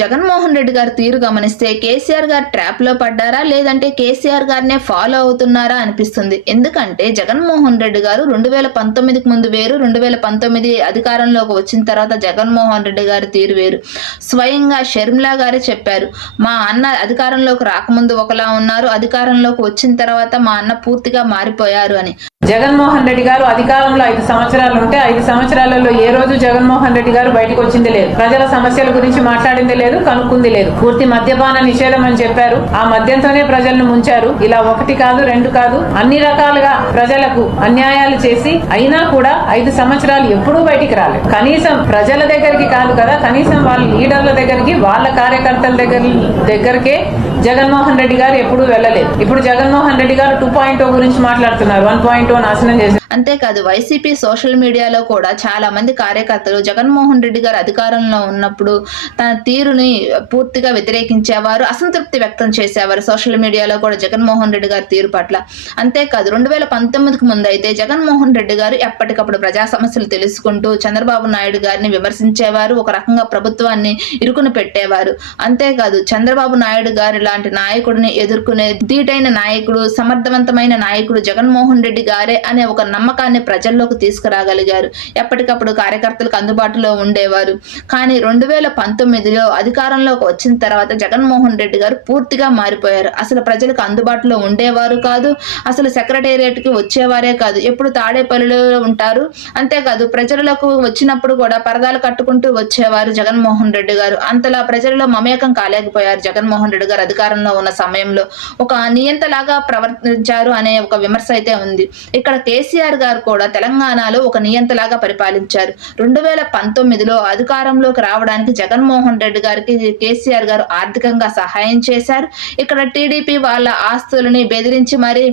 Jaganmohan Reddy గారి తీరు గమనిస్తే కేసీఆర్ గారు ట్రాప్లో పడ్డారా? లేదంటే కేసీఆర్ గారినే ఫాలో అవుతున్నారా అనిపిస్తుంది. ఎందుకంటే జగన్మోహన్ రెడ్డి గారు రెండు వేల పంతొమ్మిదికి ముందు వేరు రెండు వేల పంతొమ్మిది అధికారంలోకి వచ్చిన తర్వాత జగన్మోహన్ రెడ్డి గారి తీరు వేరు. స్వయంగా షర్మిలా గారే చెప్పారు మా అన్న అధికారంలోకి రాకముందు ఒకలా ఉన్నారు అధికారంలోకి వచ్చిన తర్వాత మా అన్న పూర్తిగా మారిపోయారు అని. జగన్మోహన్ రెడ్డి గారు అధికారంలో ఐదు సంవత్సరాలు ఉంటే ఐదు సంవత్సరాలలో ఏ రోజు జగన్మోహన్ రెడ్డి గారు బయటకు వచ్చింది లేదు. ప్రజల సమస్యల గురించి మాట్లాడింది లేదు కనుక్కుంది లేదు. పూర్తి మద్యపాన నిషేధం అని చెప్పారు. ఆ మద్యంతోనే ప్రజలను ముంచారు. ఇలా ఒకటి కాదు రెండు కాదు అన్ని రకాలుగా ప్రజలకు అన్యాయాలు చేసి అయినా కూడా ఐదు సంవత్సరాలు ఎప్పుడూ బయటికి రాలేదు. కనీసం ప్రజల దగ్గరికి కాదు కదా కనీసం వాళ్ళ లీడర్ల దగ్గరికి వాళ్ళ కార్యకర్తల దగ్గర దగ్గరకే జగన్మోహన్ రెడ్డి గారు ఎప్పుడూ వెళ్ళలేదు. ఇప్పుడు జగన్మోహన్ రెడ్డి గారు టూ పాయింట్ oh గురించి మాట్లాడుతున్నారు. వన్ పాయింట్ oh నాశనం చేసి అంతేకాదు వైసీపీ సోషల్ మీడియాలో కూడా చాలా మంది కార్యకర్తలు జగన్మోహన్ రెడ్డి గారు అధికారంలో ఉన్నప్పుడు తన తీరుని పూర్తిగా వ్యతిరేకించేవారు అసంతృప్తి వ్యక్తం చేసేవారు సోషల్ మీడియాలో కూడా జగన్మోహన్ రెడ్డి గారి తీరు పట్ల. అంతేకాదు రెండు వేల పంతొమ్మిదికి ముందు అయితే జగన్మోహన్ రెడ్డి గారు ఎప్పటికప్పుడు ప్రజా సమస్యలు తెలుసుకుంటూ చంద్రబాబు నాయుడు గారిని విమర్శించేవారు ఒక రకంగా ప్రభుత్వాన్ని ఇరుకును పెట్టేవారు. అంతేకాదు చంద్రబాబు నాయుడు గారి లాంటి నాయకుడిని ఎదుర్కొనే ధీటైన నాయకుడు సమర్థవంతమైన నాయకుడు జగన్మోహన్ రెడ్డి గారే అనే ఒక నమ్మకాన్ని ప్రజల్లోకి తీసుకురాగలిగారు. ఎప్పటికప్పుడు కార్యకర్తలకు అందుబాటులో ఉండేవారు. కానీ రెండు వేల పంతొమ్మిదిలో అధికారంలోకి వచ్చిన తర్వాత జగన్మోహన్ రెడ్డి గారు పూర్తిగా మారిపోయారు. అసలు ప్రజలకు అందుబాటులో ఉండేవారు కాదు అసలు సెక్రటేరియట్కి వచ్చేవారే కాదు. ఎప్పుడు తాడేపల్లిలో ఉంటారు? అంతేకాదు ప్రజలకు వచ్చినప్పుడు కూడా పరదాలు కట్టుకుంటూ వచ్చేవారు జగన్మోహన్ రెడ్డి గారు. అంతలా ప్రజల్లో మమేకం కాలేకపోయారు జగన్మోహన్ రెడ్డి గారు. అధికారంలో ఉన్న సమయంలో ఒక నియంతలాగా ప్రవర్తించారు అనే ఒక విమర్శ అయితే ఉంది. ఇక్కడ కేసీఆర్ గారు కూడా తెలంగాణలో ఒక నియంతలాగా పరిపాలించారు. రెండు వేల పంతొమ్మిదిలో అధికారంలోకి రావడానికి జగన్మోహన్ రెడ్డి గారికి కేసీఆర్ గారు ఆర్థికంగా సహాయం చేశారు. ఇక్కడ టీడీపీ వాళ్ళ ఆస్తులని బెదిరించి మరి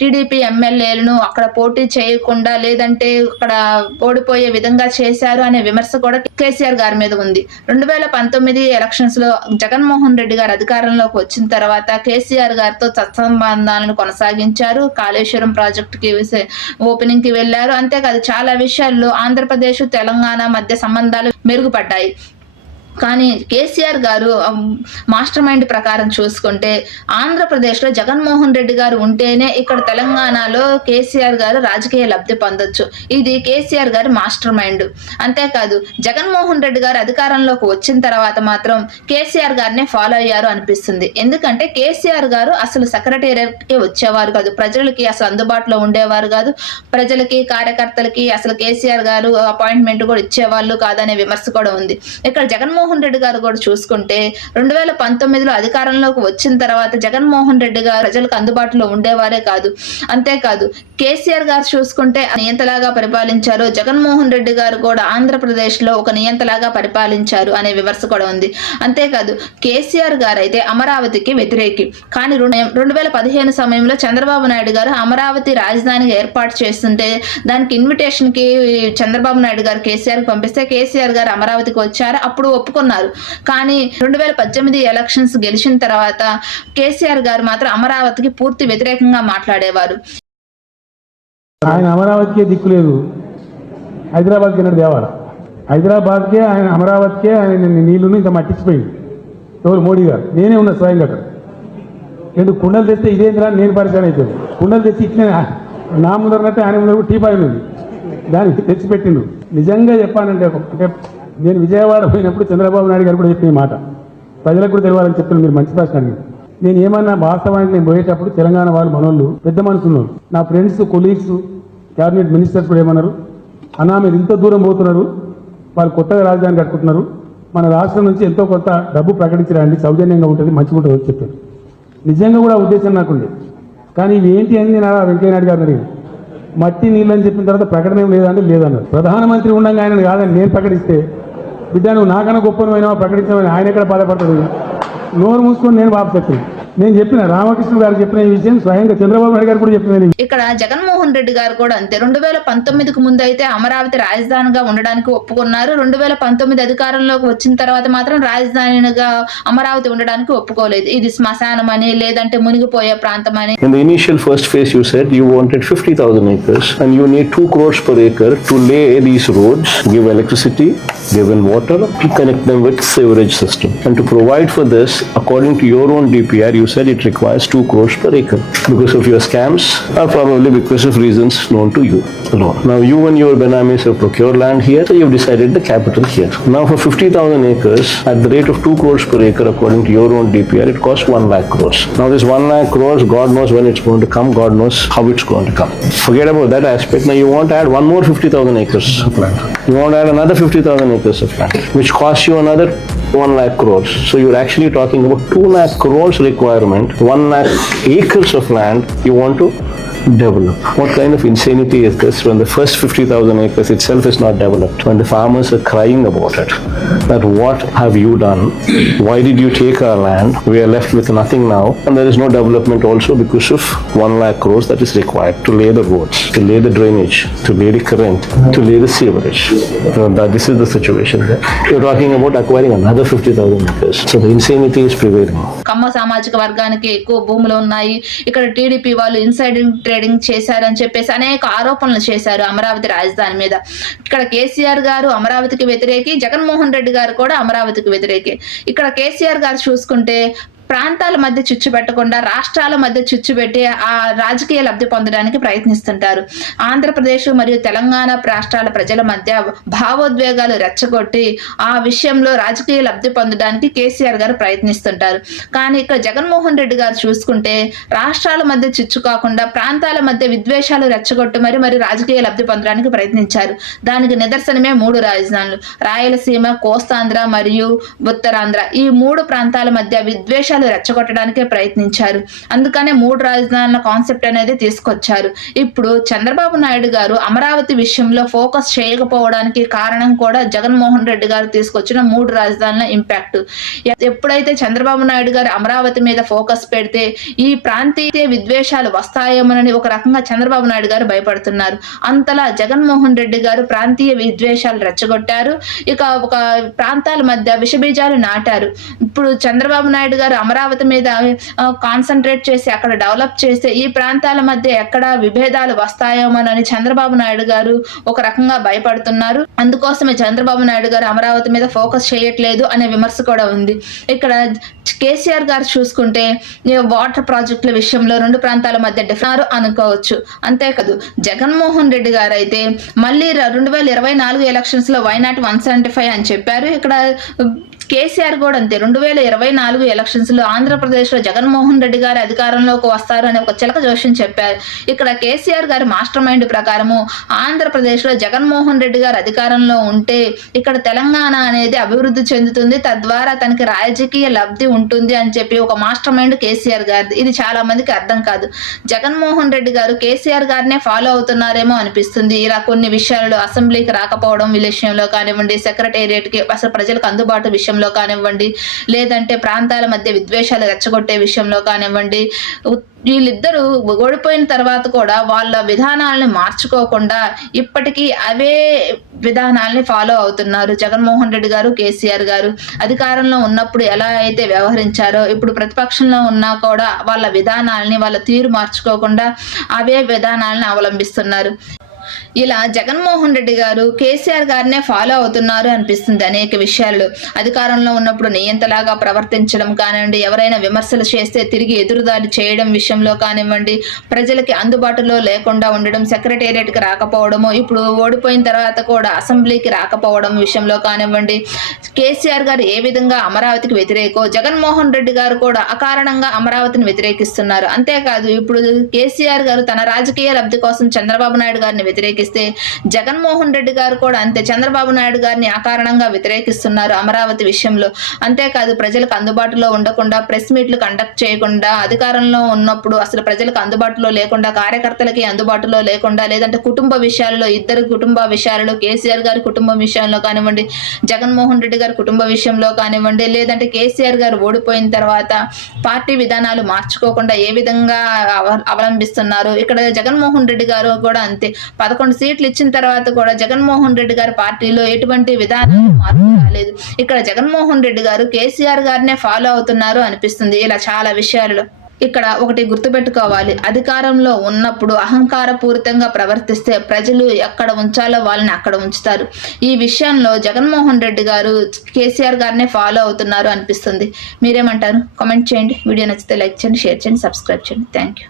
టీడీపీ ఎమ్మెల్యేలను అక్కడ పోటీ చేయకుండా లేదంటే అక్కడ ఓడిపోయే విధంగా చేశారు అనే విమర్శ కూడా కేసీఆర్ గారి మీద ఉంది. రెండు వేల పంతొమ్మిది ఎలక్షన్స్లో జగన్మోహన్ రెడ్డి గారు అధికారంలోకి వచ్చిన తర్వాత కేసీఆర్ గారితో సత్సంబంధాలను కొనసాగించారు. కాళేశ్వరం ప్రాజెక్టుకి ఓపెనింగ్కి వెళ్ళారు అంతేకాదు చాలా విషయాల్లో ఆంధ్రప్రదేశ్ తెలంగాణ మధ్య సంబంధాలు మెరుగుపడ్డాయి. కానీ కేసీఆర్ గారు మాస్టర్ మైండ్ ప్రకారం చూసుకుంటే ఆంధ్రప్రదేశ్లో జగన్మోహన్ రెడ్డి గారు ఉంటేనే ఇక్కడ తెలంగాణలో కేసీఆర్ గారు రాజకీయ లబ్ధి పొందొచ్చు. ఇది కేసీఆర్ గారి మాస్టర్ మైండ్. అంతేకాదు జగన్మోహన్ రెడ్డి గారు అధికారంలోకి వచ్చిన తర్వాత మాత్రం కేసీఆర్ గారినే ఫాలో అయ్యారు అనిపిస్తుంది. ఎందుకంటే కేసీఆర్ గారు అసలు సెక్రటేరియట్కి వచ్చేవారు కాదు. ప్రజలకి అసలు అందుబాటులో ఉండేవారు కాదు. ప్రజలకి కార్యకర్తలకి అసలు కేసీఆర్ గారు అపాయింట్మెంట్ కూడా ఇచ్చేవాళ్ళు కాదనే విమర్శ కూడా ఉంది. ఇక్కడ జగన్మోహన్ రెడ్డి గారు కూడా చూసుకుంటే రెండు వేల పంతొమ్మిదిలో అధికారంలోకి వచ్చిన తర్వాత జగన్మోహన్ రెడ్డి గారు ప్రజలకు అందుబాటులో ఉండేవారే కాదు. అంతేకాదు కేసీఆర్ గారు చూసుకుంటే నియంతలాగా పరిపాలించారు. జగన్మోహన్ రెడ్డి గారు కూడా ఆంధ్రప్రదేశ్లో ఒక నియంతలాగా పరిపాలించారు అనే విమర్శ కూడా ఉంది. అంతేకాదు కేసీఆర్ గారు అయితే అమరావతికి వ్యతిరేకి. కానీ రెండు వేల పదిహేను సమయంలో చంద్రబాబు నాయుడు గారు అమరావతి రాజధానిగా ఏర్పాటు చేస్తుంటే దానికి ఇన్విటేషన్కి చంద్రబాబు నాయుడు గారు కేసీఆర్కి పంపిస్తే కేసీఆర్ గారు అమరావతికి వచ్చారు. అప్పుడు ఒప్పుకున్నారు. కానీ రెండు వేల పద్దెనిమిది ఎలక్షన్స్ గెలిచిన తర్వాత కేసీఆర్ గారు మాత్రం అమరావతికి పూర్తి వ్యతిరేకంగా మాట్లాడేవారు. ఆయన అమరావతికే దిక్కు లేదు. హైదరాబాద్కి ఎన్నడు తేవాలి హైదరాబాద్కే ఆయన అమరావతికే ఆయన నీళ్ళు ఇంకా మట్టించిపోయింది ఎవరు? మోడీ గారు. నేనే ఉన్నా స్వయంగా అక్కడ. రెండు కుండలు తెస్తే ఇదేంద్రా నేను పరిచయం అవుతుంది కుండలు తెచ్చి ఇట్లే నా ముందరనట్టే ఆయన ముందర టీ పాయింట్ ఉంది. దానికి తెచ్చిపెట్టిండు. నిజంగా చెప్పానంటే అంటే నేను విజయవాడ పోయినప్పుడు చంద్రబాబు నాయుడు గారు కూడా చెప్పిన మాట. ప్రజలకు కూడా తెలియాలని చెప్తున్నారు మీరు మంచి ప్రశ్న అడిగింది నేను ఏమన్నా వాస్తవానికి నేను పోయేటప్పుడు తెలంగాణ వాళ్ళు మనోళ్ళు పెద్ద మనుషులు నా ఫ్రెండ్స్ కొలీగ్స్ క్యాబినెట్ మినిస్టర్స్ కూడా ఏమన్నారు? అన్నా మీరు ఇంత దూరం పోతున్నారు. వాళ్ళు కొత్తగా రాజధాని కట్టుకుంటున్నారు. మన రాష్ట్రం నుంచి ఎంతో కొంత డబ్బు ప్రకటించరండి సౌజన్యంగా ఉంటుంది మంచిగా ఉంటుంది అని చెప్పారు. నిజంగా కూడా ఉద్దేశం నాకుండే కానీ ఇవి ఏంటి అని నేను అలా వెంకయ్యనాయుడు గారు అడిగాను. మట్టి నీళ్ళని చెప్పిన తర్వాత ప్రకటన ఏం లేదంటే లేదన్నారు. ప్రధానమంత్రి ఉండగా ఆయన కాదని నేను ప్రకటిస్తే బిడ్డ నువ్వు నాకన్నా గొప్ప ప్రకటించమని ఆయన ఎక్కడ బాధపడతాడు? నోరు మూసుకొని నేను బాబు చెప్తాను నేను చెప్పిన రామకృష్ణ గారు చెప్పిన ఈ విషయం స్వయంగా చంద్రబాబు నాయుడు గారు కూడా చెప్పిన ఇక్కడ జగన్మోహన్ రెడ్డి గారు కూడా అంతే. రెండు వేల పంతొమ్మిదికి ముందు అయితే అమరావతి రాజధానిగా ఉండడానికి ఒప్పుకున్నారు. రెండు వేల పంతొమ్మిది అధికారంలోకి వచ్చిన తర్వాత మాత్రం రాజధానిగా అమరావతి ఉండడానికి ఒప్పుకోలేదు. ఇది శ్మశానం అని లేదంటే మునిగిపోయే ప్రాంతం అని. Initial first phase you said you wanted fifty thousand acres and you need two crores per acre to lay these roads give electricity given water to connect them with sewerage system and to provide for this according to your own DPR you said it requires 2 crores per acre because of your scams or probably because of reasons known to you alone. Now you and your Benamis have procured land here, so you've decided the capital here. Now for 50,000 acres, at the rate of 2 crores per acre, according to your own DPR, it costs 1 lakh crores. Now this 1 lakh crores, God knows when it's going to come, God knows how it's going to come. Forget about that aspect. Now you want to add one more 50,000 acres of land. You want to add another 50,000 acres of land, which costs you another 1 lakh crores. So you're actually talking about 2 lakh crores requirement, 1 lakh acres of land you want to develop. What kind of insanity is this when the first 50,000 acres itself is not developed? When the farmers are crying about it, that what have you done? Why did you take our land? We are left with nothing now, and there is no development also because of 1 lakh crores that is required to lay the roads, to lay the drainage, to lay the current, to lay the sewerage. So that this is the situation there. You're talking about acquiring another 50,000 acres. So the insanity is prevailing. Kamma సామాజిక వర్గానికి ఎక్కువ భూములు ఉన్నాయి ఇక్కడ TDP వాళ్ళు ఇన్సైడింగ్ trading చేశారని చెప్పేసి అనేక ఆరోపణలు చేశారు అమరావతి రాజధాని మీద. ఇక్కడ కేసీఆర్ గారు అమరావతికి వ్యతిరేకి జగన్మోహన్ రెడ్డి గారు కూడా అమరావతికి వ్యతిరేకి. ఇక్కడ కేసీఆర్ గారు చూసుకుంటే ప్రాంతాల మధ్య చిచ్చు పెట్టకుండా రాష్ట్రాల మధ్య చిచ్చు పెట్టి ఆ రాజకీయ లబ్ధి పొందడానికి ప్రయత్నిస్తుంటారు. ఆంధ్రప్రదేశ్ మరియు తెలంగాణ రాష్ట్రాల ప్రజల మధ్య భావోద్వేగాలు రెచ్చగొట్టి ఆ విషయంలో రాజకీయ లబ్ధి పొందడానికి కేసీఆర్ గారు ప్రయత్నిస్తుంటారు. కానీ ఇక్కడ జగన్మోహన్ రెడ్డి గారు చూసుకుంటే రాష్ట్రాల మధ్య చిచ్చు కాకుండా ప్రాంతాల మధ్య విద్వేషాలు రెచ్చగొట్టి మరి మరి రాజకీయ లబ్ధి పొందడానికి ప్రయత్నించారు. దానికి నిదర్శనమే మూడు రాజధానులు. రాయలసీమ కోస్తాంధ్ర మరియు ఉత్తరాంధ్ర. ఈ మూడు ప్రాంతాల మధ్య విద్వేషాలు రెచ్చగొట్టడానికే ప్రయత్నించారు. అందుకనే మూడు రాజధానుల కాన్సెప్ట్ అనేది తీసుకొచ్చారు. ఇప్పుడు చంద్రబాబు నాయుడు గారు అమరావతి విషయంలో ఫోకస్ చేయకపోవడానికి కారణం కూడా జగన్మోహన్ రెడ్డి గారు తీసుకొచ్చిన మూడు రాజధానుల ఇంపాక్ట్ ఎప్పుడైతే చంద్రబాబు నాయుడు గారు అమరావతి మీద ఫోకస్ పెడితే ఈ ప్రాంతీయ విద్వేషాలు వస్తాయేమోనని ఒక రకంగా చంద్రబాబు నాయుడు గారు భయపడుతున్నారు. అంతలా జగన్మోహన్ రెడ్డి గారు ప్రాంతీయ విద్వేషాలు రెచ్చగొట్టారు. ఇక ఒక ప్రాంతాల మధ్య విషబీజాలు నాటారు. ఇప్పుడు చంద్రబాబు నాయుడు గారు అమరావతి మీద కాన్సన్ట్రేట్ చేసి అక్కడ డెవలప్ చేస్తే ఈ ప్రాంతాల మధ్య ఎక్కడ విభేదాలు వస్తాయోమోనని చంద్రబాబు నాయుడు గారు ఒక రకంగా భయపడుతున్నారు. అందుకోసమే చంద్రబాబు నాయుడు గారు అమరావతి మీద ఫోకస్ చేయట్లేదు అనే విమర్శ కూడా ఉంది. ఇక్కడ కేసీఆర్ గారు చూసుకుంటే వాటర్ ప్రాజెక్టుల విషయంలో రెండు ప్రాంతాల మధ్య డిఫరెంట్ అనుకోవచ్చు. అంతేకాదు జగన్మోహన్ రెడ్డి గారు అయితే మళ్ళీ రెండు వేల ఇరవై నాలుగు ఎలక్షన్స్లో వైనాట్ వన్ సెవెంటీ ఫైవ్ అని చెప్పారు. ఇక్కడ కేసీఆర్ కూడా అంతే. రెండు వేల ఇరవై నాలుగు ఎలక్షన్స్లో ఆంధ్రప్రదేశ్లో జగన్మోహన్ రెడ్డి గారు అధికారంలోకి వస్తారు అని ఒక చిలక జోషిని చెప్పారు. ఇక్కడ కేసీఆర్ గారి మాస్టర్ మైండ్ ప్రకారము ఆంధ్రప్రదేశ్లో జగన్మోహన్ రెడ్డి గారు అధికారంలో ఉంటే ఇక్కడ తెలంగాణ అనేది అభివృద్ధి చెందుతుంది. తద్వారా తనకి రాజకీయ లబ్ధి ఉంటుంది అని చెప్పి ఒక మాస్టర్ మైండ్ కేసీఆర్ గారిది. ఇది చాలా మందికి అర్థం కాదు. జగన్మోహన్ రెడ్డి గారు కేసీఆర్ గారినే ఫాలో అవుతున్నారేమో అనిపిస్తుంది. ఇలా కొన్ని విషయాలు అసెంబ్లీకి రాకపోవడం విషయంలో కానివ్వండి సెక్రటేరియట్కి అసలు ప్రజలకు అందుబాటు విషయం విషయంలో కానివ్వండి లేదంటే ప్రాంతాల మధ్య విద్వేషాలు రెచ్చగొట్టే విషయంలో కానివ్వండి వీళ్ళిద్దరూ ఓడిపోయిన తర్వాత కూడా వాళ్ళ విధానాలను మార్చుకోకుండా ఇప్పటికీ అవే విధానాల్ని ఫాలో అవుతున్నారు. జగన్మోహన్ రెడ్డి గారు కేసీఆర్ గారు అధికారంలో ఉన్నప్పుడు ఎలా అయితే వ్యవహరించారో ఇప్పుడు ప్రతిపక్షంలో ఉన్నా కూడా వాళ్ళ విధానాల్ని వాళ్ళ తీరు మార్చుకోకుండా అవే విధానాలను అవలంబిస్తున్నారు. ఇలా జగన్మోహన్ రెడ్డి గారు కేసీఆర్ గారినే ఫాలో అవుతున్నారు అనిపిస్తుంది అనేక విషయాల్లో అధికారంలో ఉన్నప్పుడు నియంతలాగా ప్రవర్తించడం కానివ్వండి ఎవరైనా విమర్శలు చేస్తే తిరిగి ఎదురుదాడి చేయడం విషయంలో కానివ్వండి ప్రజలకి అందుబాటులో లేకుండా ఉండడం సెక్రటేరియట్కి రాకపోవడము ఇప్పుడు ఓడిపోయిన తర్వాత కూడా అసెంబ్లీకి రాకపోవడం విషయంలో కానివ్వండి కేసీఆర్ గారు ఏ విధంగా అమరావతికి వ్యతిరేకో జగన్మోహన్ రెడ్డి గారు కూడా అకారణంగా అమరావతిని వ్యతిరేకిస్తున్నారు. అంతేకాదు ఇప్పుడు కేసీఆర్ గారు తన రాజకీయ లబ్ధి కోసం చంద్రబాబు నాయుడు గారిని వ్యతిరేకి వ్యతిరేకిస్తే జగన్మోహన్ రెడ్డి గారు కూడా అంతే. చంద్రబాబు నాయుడు గారిని అకారణంగా వ్యతిరేకిస్తున్నారు అమరావతి విషయంలో. అంతేకాదు ప్రజలకు అందుబాటులో ఉండకుండా ప్రెస్ మీట్లు కండక్ట్ చేయకుండా అధికారంలో ఉన్నప్పుడు అసలు ప్రజలకు అందుబాటులో లేకుండా కార్యకర్తలకి అందుబాటులో లేకుండా లేదంటే కుటుంబ విషయాల్లో ఇద్దరు కుటుంబ విషయాలలో కేసీఆర్ గారి కుటుంబ విషయంలో కానివ్వండి జగన్మోహన్ రెడ్డి గారి కుటుంబ విషయంలో కానివ్వండి లేదంటే కేసీఆర్ గారు ఓడిపోయిన తర్వాత పార్టీ విధానాలు మార్చుకోకుండా ఏ విధంగా అవ- అవలంబిస్తున్నారు. ఇక్కడ జగన్మోహన్ రెడ్డి గారు కూడా అంతే. పదకొండు పదకొండు సీట్లు ఇచ్చిన తర్వాత కూడా జగన్మోహన్ రెడ్డి గారి పార్టీలో ఎటువంటి విధానాలు మార్పు రాలేదు. ఇక్కడ జగన్మోహన్ రెడ్డి గారు కేసీఆర్ గారినే ఫాలో అవుతున్నారు అనిపిస్తుంది ఇలా చాలా విషయాల్లో. ఇక్కడ ఒకటి గుర్తుపెట్టుకోవాలి. అధికారంలో ఉన్నప్పుడు అహంకారపూరితంగా ప్రవర్తిస్తే ప్రజలు ఎక్కడ ఉంచాలో వాళ్ళని అక్కడ ఉంచుతారు. ఈ విషయంలో జగన్మోహన్ రెడ్డి గారు కేసీఆర్ గారినే ఫాలో అవుతున్నారు అనిపిస్తుంది. మీరేమంటారు? కామెంట్ చేయండి. వీడియో నచ్చితే లైక్ చేయండి షేర్ చేయండి సబ్స్క్రైబ్ చేయండి. Thank you.